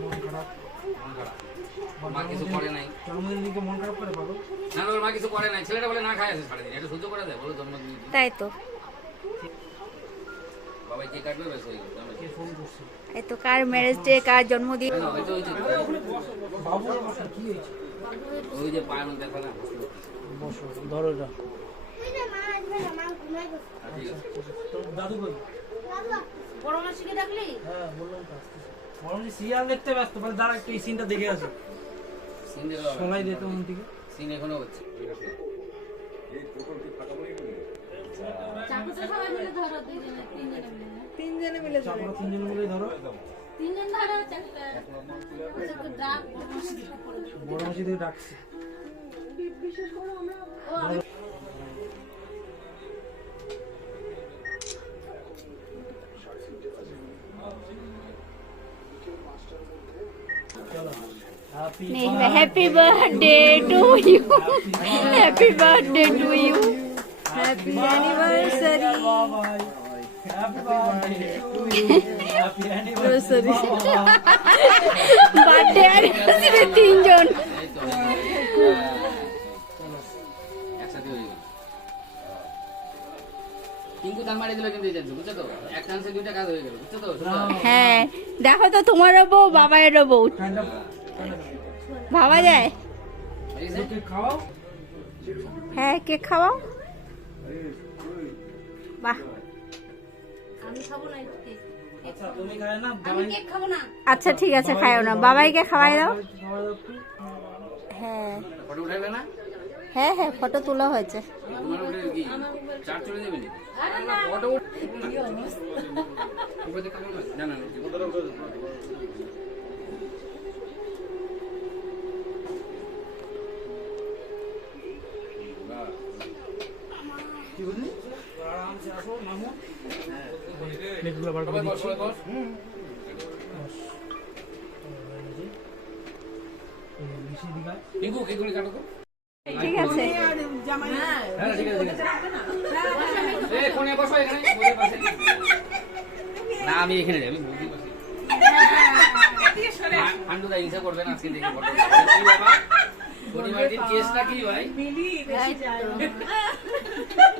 মন খারাপ মা কিছু করে নাই জন্মদিন দিকে মন খারাপ করে পাগল না না, ওর মা কিছু করে নাই ছেলেটা বলে না খায় আছে সারাদিন এটা সহ্য করে দেয় বলো জন্মদিন? তাই তো বাবাই কে কাটবে বেশ হয়ে গেল ফোন করছে এই তো কার ম্যারেজ ডে কার জন্মদিন বাবু কি হয়েছে ওই যে পায়ের দেখো না বসো ধরো এটা ঠিক আছে তোর দাদু কই? বড় মাসিকে ডাকলি হ্যাঁ বললাম তো বরং সিরিয়াল দেখতে ব্যস্ত বলে দাঁড়া একটু এই সিনটা দেখে আসো। সিন দেখো শোনাই দিত মন থেকে সিন এখনও হচ্ছে। সবাই মিলে ধরো তিনজনে মিলে। তিনজন ধরো। তিনজন ধরো। বড় করে মাসি থেকে ডাকছি। ও আমি চলো কিন্তু এই যাচ্ছে বুঝছ তো? এক চান্সে দুইটা কাজ হয়ে গেল বুঝছ তো? হ্যাঁ দেখো তো তোমারও বউ বাবাইয়েরও বউ। কাইন্ড অফ ভাবা যায়? হ্যাঁ কেক খাওয়াও বাহ। আমি খাব না একটু কেক। আচ্ছা তুমি খায় না আমি কেক খাব না। আচ্ছা ঠিক আছে খাইও না। বাবাইকে খাওয়াই দাও। হ্যাঁ। ফটো উঠাবে না? হ্যাঁ হ্যাঁ ফটো তোলা হয়েছে। নি। না না? আমি এখানে যাই, আমি বৌদির পাশে আ- আন্টু দা হিংসা করবেন আজকে দেখে ফটো কি বাবা। শনিবার দিন কেসটা কি ভাই Rica